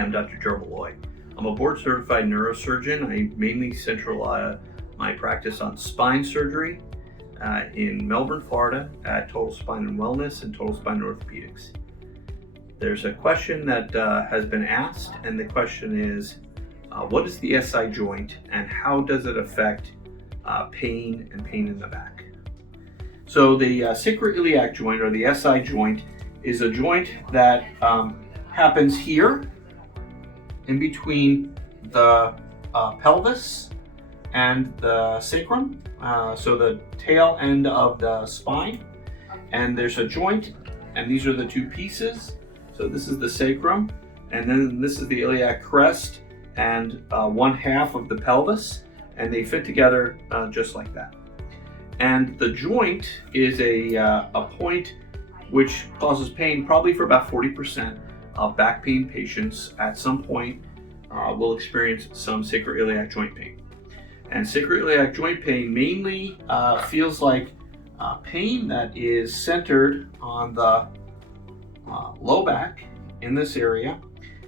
I'm Dr. Joe Molloy. I'm a board-certified neurosurgeon. I mainly centralize my practice on spine surgery in Melbourne, Florida at Total Spine and Wellness and Total Spine Orthopedics. There's a question that has been asked, and the question is, what is the SI joint and how does it affect pain and pain in the back? So the sacroiliac joint, or the SI joint, is a joint that happens here in between the pelvis and the sacrum, so the tail end of the spine. And there's a joint, and these are the two pieces. So this is the sacrum, and then this is the iliac crest and one half of the pelvis, and they fit together just like that. And the joint is a point which causes pain probably for about 40% of back pain patients at some point will experience some sacroiliac joint pain. And sacroiliac joint pain mainly feels like pain that is centered on the low back in this area.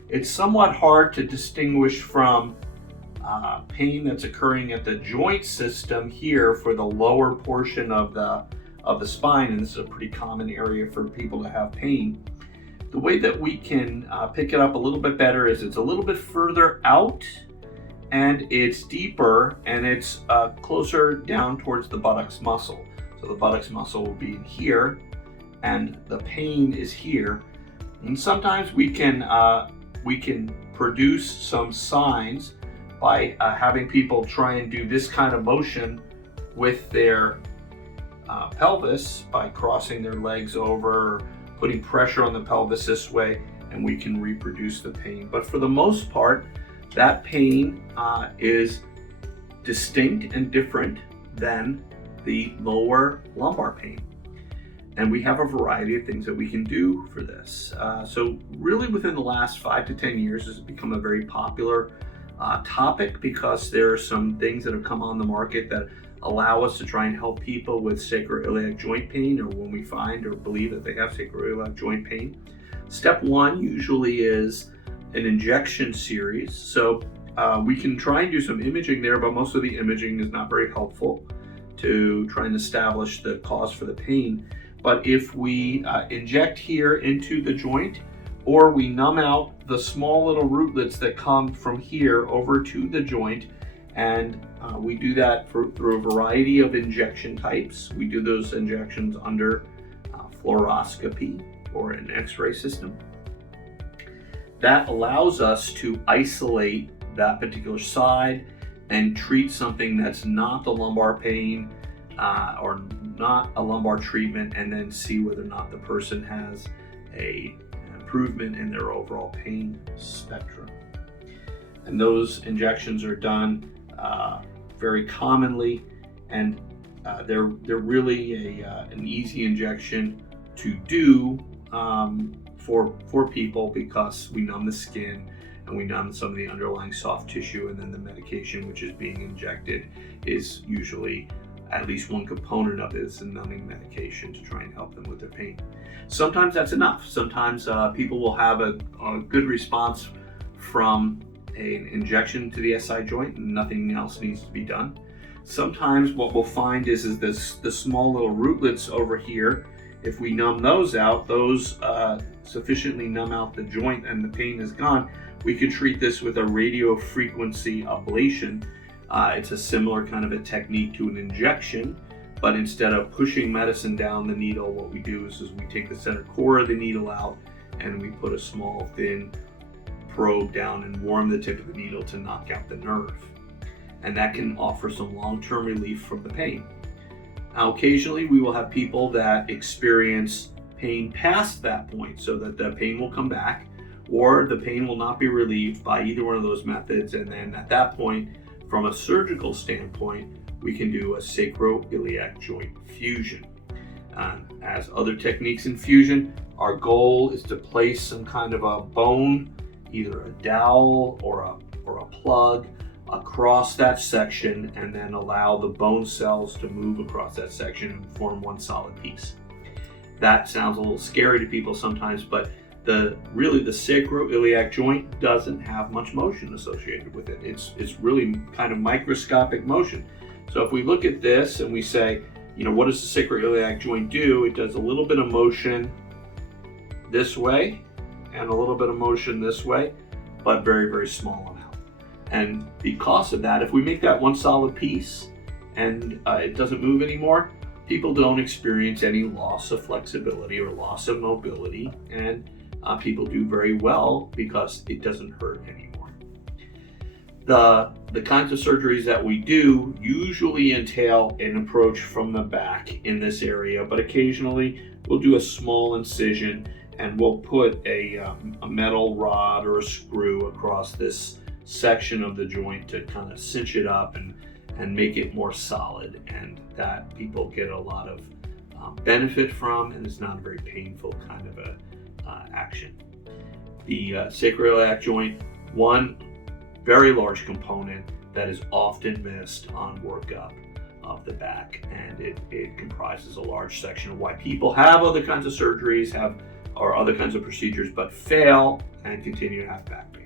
It's somewhat hard to distinguish from pain that's occurring at the joint system here for the lower portion of the spine, and this is a pretty common area for people to have pain. The way that we can pick it up a little bit better is it's a little bit further out, and it's deeper, and it's closer down towards the buttocks muscle. So the buttocks muscle will be in here, and the pain is here. And sometimes we can produce some signs by having people try and do this kind of motion with their pelvis by crossing their legs over, putting pressure on the pelvis this way, and we can reproduce the pain. But for the most part, that pain is distinct and different than the lower lumbar pain. And we have a variety of things that we can do for this. So really within the last 5 to 10 years, this has become a very popular topic because there are some things that have come on the market that allow us to try and help people with sacroiliac joint pain, or when we find or believe that they have sacroiliac joint pain. Step one usually is an injection series. So we can try and do some imaging there, but most of the imaging is not very helpful to try and establish the cause for the pain. But if we inject here into the joint, or we numb out the small little rootlets that come from here over to the joint, and we do that through a variety of injection types. We do those injections under fluoroscopy or an X-ray system. That allows us to isolate that particular side and treat something that's not the lumbar pain or not a lumbar treatment, and then see whether or not the person has an improvement in their overall pain spectrum. And those injections are done very commonly, and they're really an easy injection to do for people, because we numb the skin and we numb some of the underlying soft tissue, and then the medication which is being injected is usually, at least one component of it is a numbing medication to try and help them with their pain. Sometimes that's enough. Sometimes people will have a good response from an injection to the SI joint and nothing else needs to be done. Sometimes what we'll find is the small little rootlets over here, if we numb those out, those sufficiently numb out the joint and the pain is gone, we can treat this with a radio frequency ablation. It's a similar kind of a technique to an injection, but instead of pushing medicine down the needle, what we do is we take the center core of the needle out and we put a small thin probe down and warm the tip of the needle to knock out the nerve. And that can offer some long-term relief from the pain. Now, occasionally we will have people that experience pain past that point, so that the pain will come back, or the pain will not be relieved by either one of those methods. And then at that point, from a surgical standpoint, we can do a sacroiliac joint fusion. As other techniques in fusion, our goal is to place some kind of a bone, either a dowel or a plug, across that section, and then allow the bone cells to move across that section and form one solid piece. That sounds a little scary to people sometimes, but Really the sacroiliac joint doesn't have much motion associated with it. It's really kind of microscopic motion. So if we look at this and we say, what does the sacroiliac joint do? It does a little bit of motion this way and a little bit of motion this way, but very, very small amount. And because of that, if we make that one solid piece and it doesn't move anymore, people don't experience any loss of flexibility or loss of mobility, and people do very well because it doesn't hurt anymore. The kinds of surgeries that we do usually entail an approach from the back in this area, but occasionally we'll do a small incision and we'll put a metal rod or a screw across this section of the joint to kind of cinch it up and make it more solid, and that people get a lot of benefit from, and it's not a very painful kind of a action. The sacroiliac joint, one very large component that is often missed on workup of the back, and it comprises a large section of why people have other kinds of surgeries, or other kinds of procedures, but fail and continue to have back pain.